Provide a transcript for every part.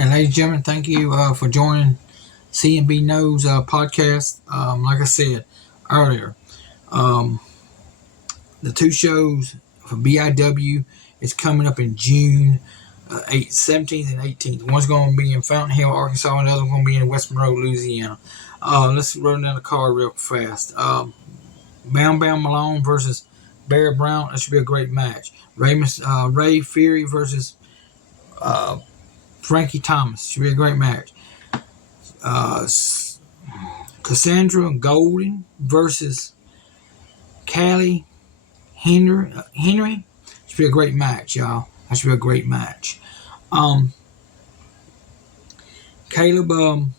And ladies and gentlemen, thank you for joining CNB Knows podcast. Like I said earlier, um, the two shows for BIW is coming up in June 17th and 18th. One's going to be in Fountain Hill, Arkansas, and the other one going to be in West Monroe, Louisiana. Let's run down the card real fast. Bam Bam Malone versus Barry Brown. That should be a great match. Ray Fury versus Frankie Thomas. Should be a great match. Cassandra Golden versus Callie Henry. Should be a great match, y'all. That should be a great match. Caleb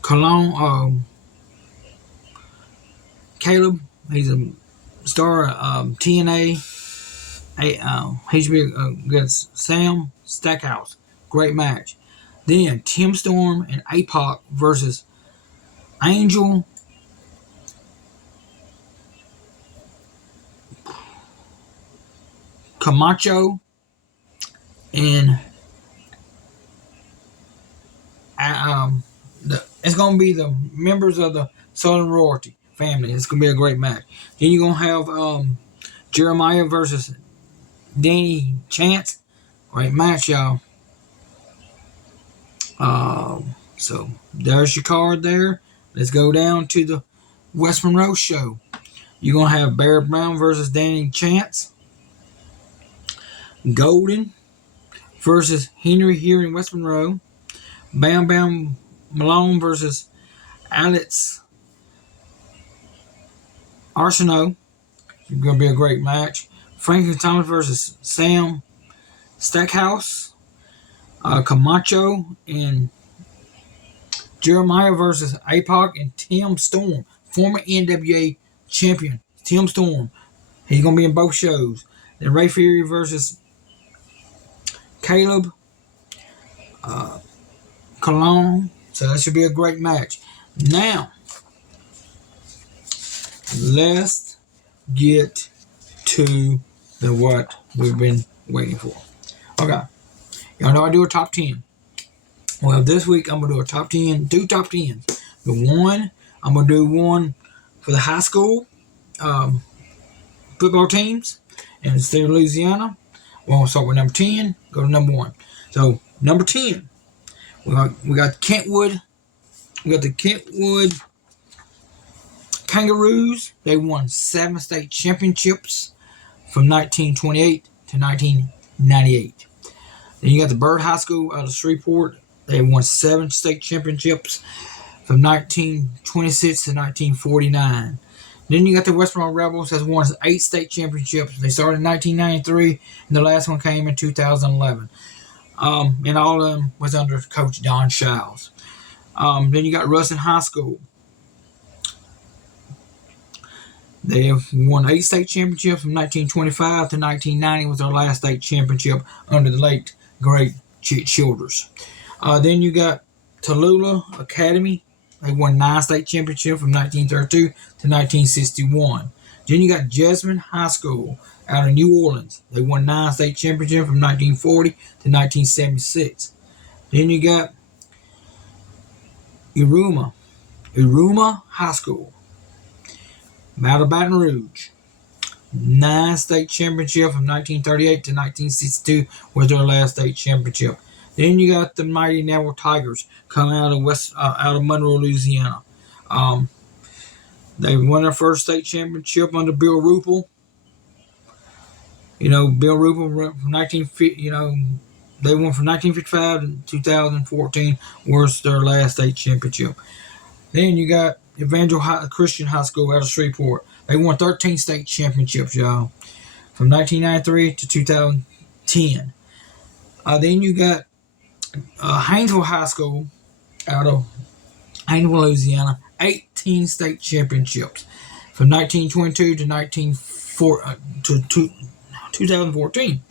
Cologne. Caleb, he's a star TNA. He should be against Sam Stackhouse. Great match. Then Tim Storm and APOC versus Angel Camacho and it's going to be the members of the Southern Royalty family. It's going to be a great match. Then you're going to have Jeremiah versus Danny Chance. Great match, y'all. So there's your card there. Let's go down to the West Monroe show. You're going to have Barry Brown versus Danny Chance. Golden versus Henry here in West Monroe. Bam Bam Malone versus Alex Arsenault. It's going to be a great match. Frankie Thomas versus Sam Stackhouse. Camacho and Jeremiah versus APOC and Tim Storm, former NWA champion. Tim Storm. He's going to be in both shows. Then Ray Fury versus Caleb Cologne. So that should be a great match. Now, let's get to what we've been waiting for. Okay. Y'all know I do a top 10. Well, this week I'm going to do a top 10, two top 10s. The one, I'm going to do one for the high school football teams in the state of Louisiana. We're going to start with number 10, go to number 1. So, number 10, we got Kentwood. We got the Kentwood Kangaroos. They won 7 state championships from 1928 to 1998. Then you got the Byrd High School out of Shreveport. They won 7 state championships from 1926 to 1949. Then you got the West Monroe Rebels has won 8 state championships. They started in 1993, and the last one came in 2011. And all of them was under Coach Don Shiles. Then you got Ruston High School. They have won 8 state championships from 1925 to 1990 was their last state championship under the late, great Childers. Then you got Tallulah Academy. They won 9 state championships from 1932 to 1961. Then you got Jessamine High School out of New Orleans. They won 9 state championships from 1940 to 1976. Then you got Iruma High School out of Baton Rouge. 9 state championship from 1938 to 1962 was their last state championship. Then you got the mighty Neville Tigers coming out of Monroe, Louisiana. They won their first state championship under Bill Ruppel. You know, Bill Ruppel from 1950. You know, they won from 1955 to 2014 was their last state championship. Then you got Evangel Christian High School out of Shreveport. They won 13 state championships, y'all, from 1993 to 2010. Then you got Haynesville High School out of Haynesville, Louisiana, 18 state championships from 1922 to 2014.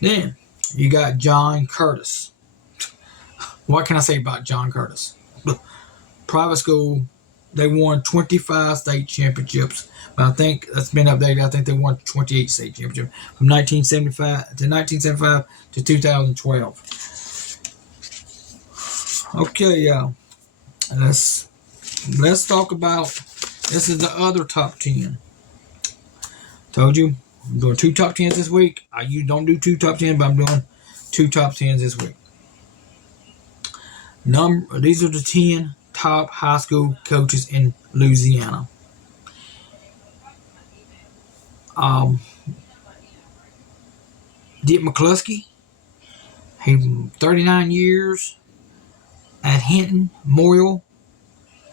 Then you got John Curtis. What can I say about John Curtis? Private school. They won 25 state championships. But I think that's been updated. I think they won 28 state championships from 1975 to 2012. Okay, y'all. Let's talk about. This is the other top 10. Told you, I'm doing 2 top 10s this week. You don't do 2 top 10s, but I'm doing 2 top 10s this week. These are the 10 top high school coaches in Louisiana. Dick McCluskey, he 39 years at Hinton Memorial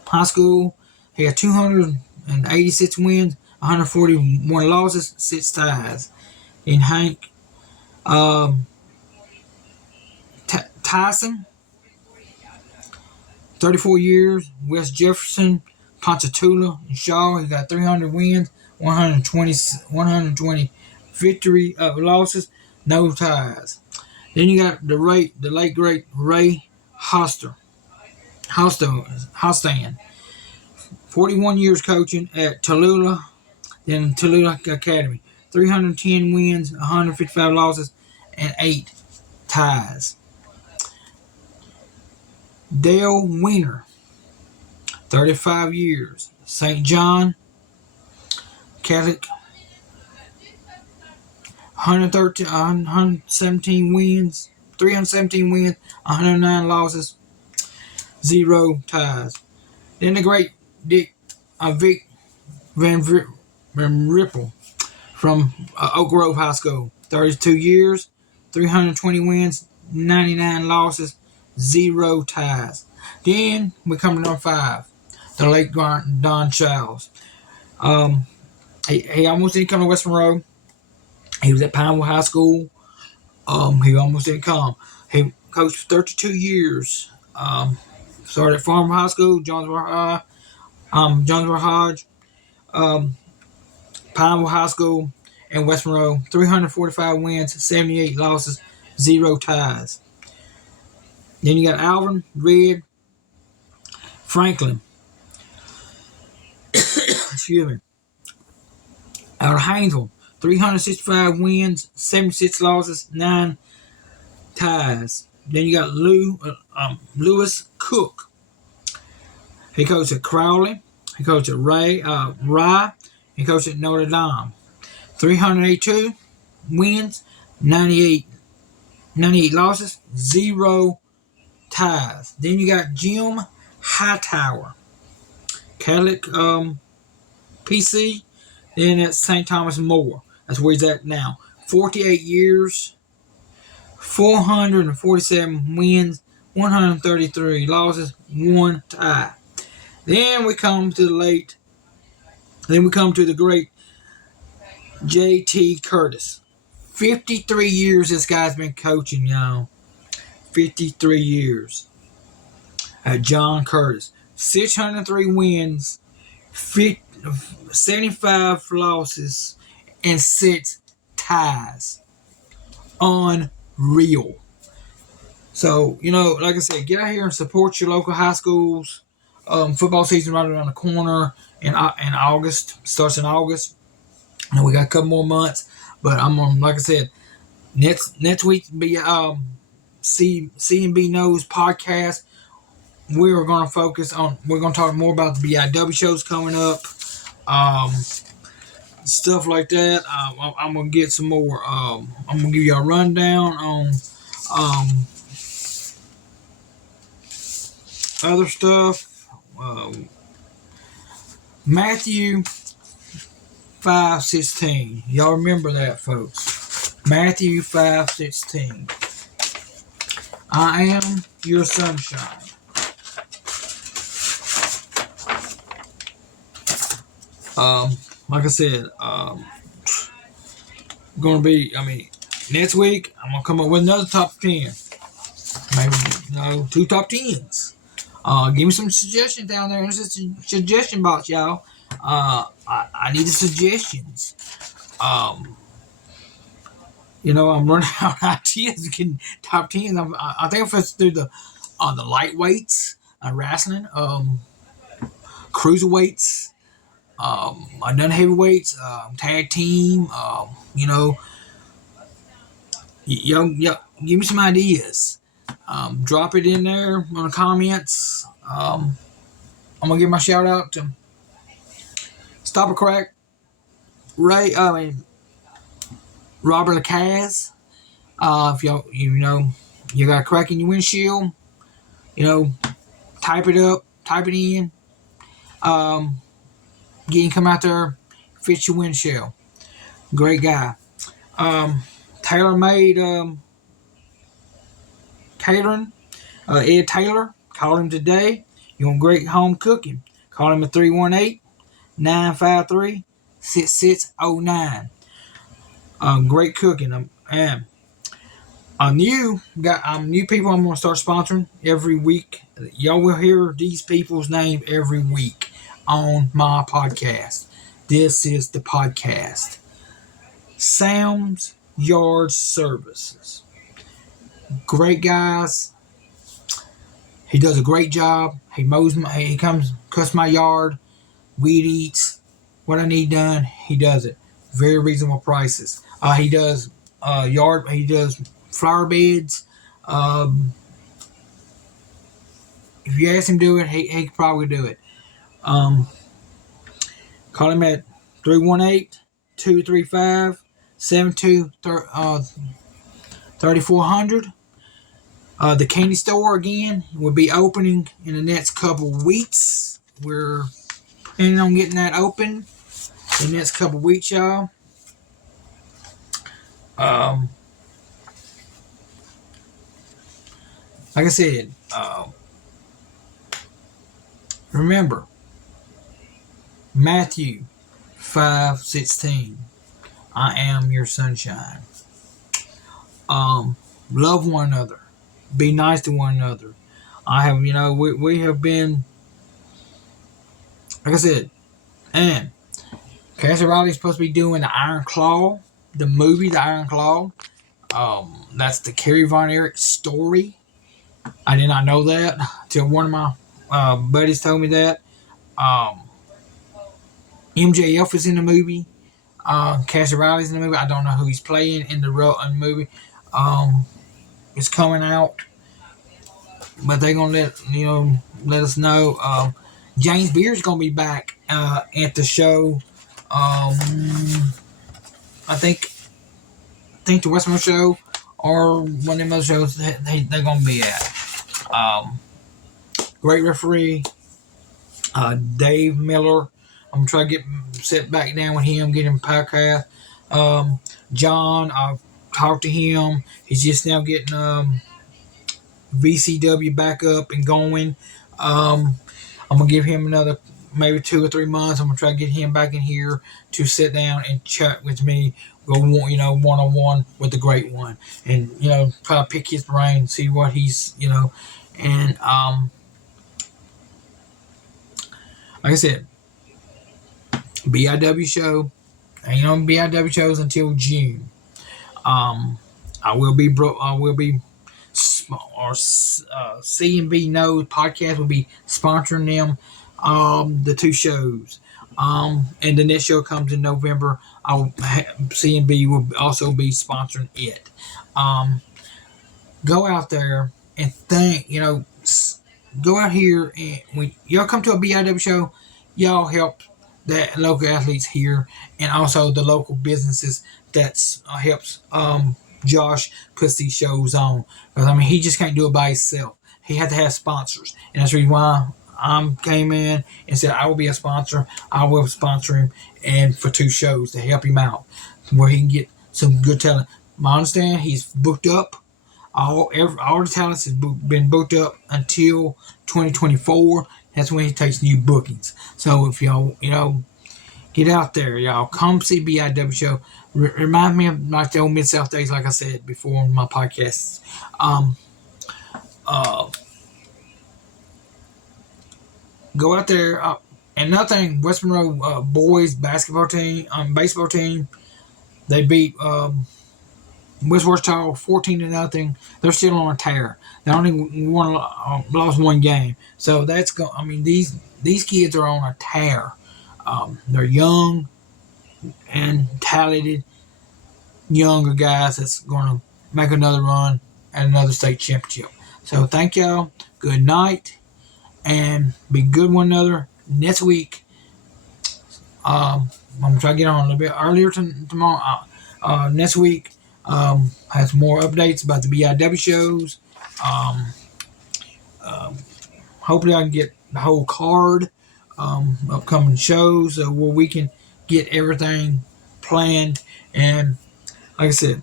High School. He had 286 wins, 141 losses, 6 ties. And Hank Tyson, 34 years, West Jefferson, Ponchatoula, and Shaw. He got 300 wins, 120 victory losses, no ties. Then you got the late great Ray Hostan, 41 years coaching at Tallulah, then Tallulah Academy. 310 wins, 155 losses, and 8 ties. Dale Weiner, 35 years, St. John Catholic, 117 wins, 109 losses, 0 ties. Then the great Vic Van Ripple from Oak Grove High School, 32 years, 320 wins, 99 losses, 0 ties. Then we come to number 5, the late Don Childs. He almost didn't come to West Monroe. He was at Pineville High School. He almost didn't come. He coached for 32 years. Started at Farm High School, Jonesboro Hodge, Pineville High School, and West Monroe. 345 wins, 78 losses, 0 ties. Then you got Alvin Red Franklin. Excuse me. Out of Haynesville, 365 wins, 76 losses, 9 ties. Then you got Lewis Cook. He coached at Crowley. He coached at Rye. He coached at Notre Dame. 382 wins, 98 losses, 0 ties. Then you got Jim Hightower, Catholic PC. Then at St. Thomas More. That's where he's at now. 48 years, 447 wins, 133 losses, 1 tie. Then we come to the great J.T. Curtis. 53 years this guy's been coaching, y'all. 53 years at John Curtis. 603 wins, 75 losses, and 6 ties. Unreal. So, like I said, get out here and support your local high schools. Football season right around the corner in August. Starts in August. And we got a couple more months. But I'm on, like I said, next week be C&B Knows podcast. We're going to talk more about the BIW shows coming up. Stuff like that. I'm going to get some more. I'm going to give you a rundown on other stuff. Matthew 5:16. Y'all remember that, folks. Matthew 5:16. I am your sunshine. Like I said, next week I'm gonna come up with another top 10. Maybe 2 top 10s. Give me some suggestions down there in the suggestion box, y'all. I need the suggestions. I'm running out of ideas to get top 10. I think I'm supposed to do the lightweights, wrestling, cruiserweights. I've done heavyweights, tag team. Give me some ideas. Drop it in there on the comments. I'm gonna give my shout out to Stop a Crack, Robert LaCaz. If you got a crack in your windshield, type it up, type it in. Get him come out there, fix your windshield. Great guy. Tailor Made Catering, Ed Taylor. Call him today. You want great home cooking? Call him at 318-953-6609. Great cooking. And new people I'm gonna start sponsoring every week. Y'all will hear these people's name every week on my podcast. This is the podcast. Sam's Yard Services. Great guys. He does a great job. He cuts my yard, weed eats, what I need done. He does it. Very reasonable prices. He does He does flower beds. If you ask him to do it, he could probably do it. Call him at 318-235-3400. The candy store again will be opening in the next couple of weeks. We're planning on getting that open in the next couple of weeks, y'all. Like I said, remember Matthew 5:16. I am your sunshine. Love one another. Be nice to one another. We have been, like I said, and Cassie Riley's supposed to be doing the Iron Claw, the movie, the Iron Claw. That's the Kerry Von Erich story. I did not know that until one of my buddies told me that. MJF is in the movie. Cassie Riley's in the movie. I don't know who he's playing in the movie. It's coming out, but they're gonna let us know. James Beard's gonna be back at the show. I think the Westmore show or one of them other shows they're gonna be at. Great referee, Dave Miller. I'm gonna try to sit back down with him, get him a podcast. John, I've talked to him. He's just now getting VCW back up and going. I'm gonna give him another maybe 2 or 3 months. I'm gonna try to get him back in here to sit down and chat with me. Go one-on-one with the great one, and try to pick his brain, see what he's and like I said, BIW show. Ain't on BIW shows until June. I will be C&B Knows podcast will be sponsoring them, the 2 shows. And the next show comes in November. C&B will also be sponsoring it. Go out there and go out here, and when y'all come to a BIW show, y'all help the local athletes here, and also the local businesses that helps Josh puts these shows on. Because he just can't do it by himself. He had to have sponsors, and that's the reason why I came in and said I will be a sponsor. I will sponsor him, and for 2 shows to help him out, where he can get some good talent. I understand he's booked up. All the talents has been booked up until 2024. That's when he takes new bookings. So if y'all, get out there, y'all. Come see BIW show. Remind me of like the old Mid-South days, like I said before on my podcasts. Go out there. And another thing, West Monroe boys baseball team, they beat West Warsaw 14-0. They're still on a tear. They only lost 1 game. So that's these kids are on a tear. They're young and talented, younger guys that's going to make another run at another state championship. So thank y'all. Good night, and be good one another. Next week, I'm gonna try to get on a little bit earlier tomorrow. Next week, has more updates about the BIW shows. Um, Hopefully, I can get the whole card, upcoming shows, where we can get everything planned. And like I said,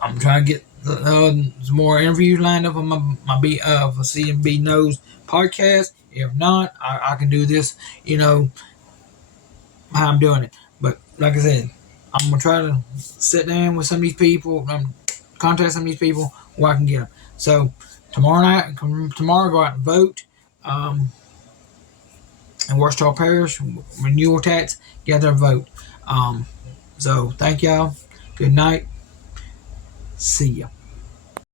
I'm trying to get some more interviews lined up on for CMB Knows podcast. If not, I can do this. How I'm doing it. But like I said, I'm gonna try to sit down with some of these people, contact some of these people where I can get them. So tomorrow go out and vote. In Washita Parish, renewal tax, get their vote. So thank y'all. Good night. See ya.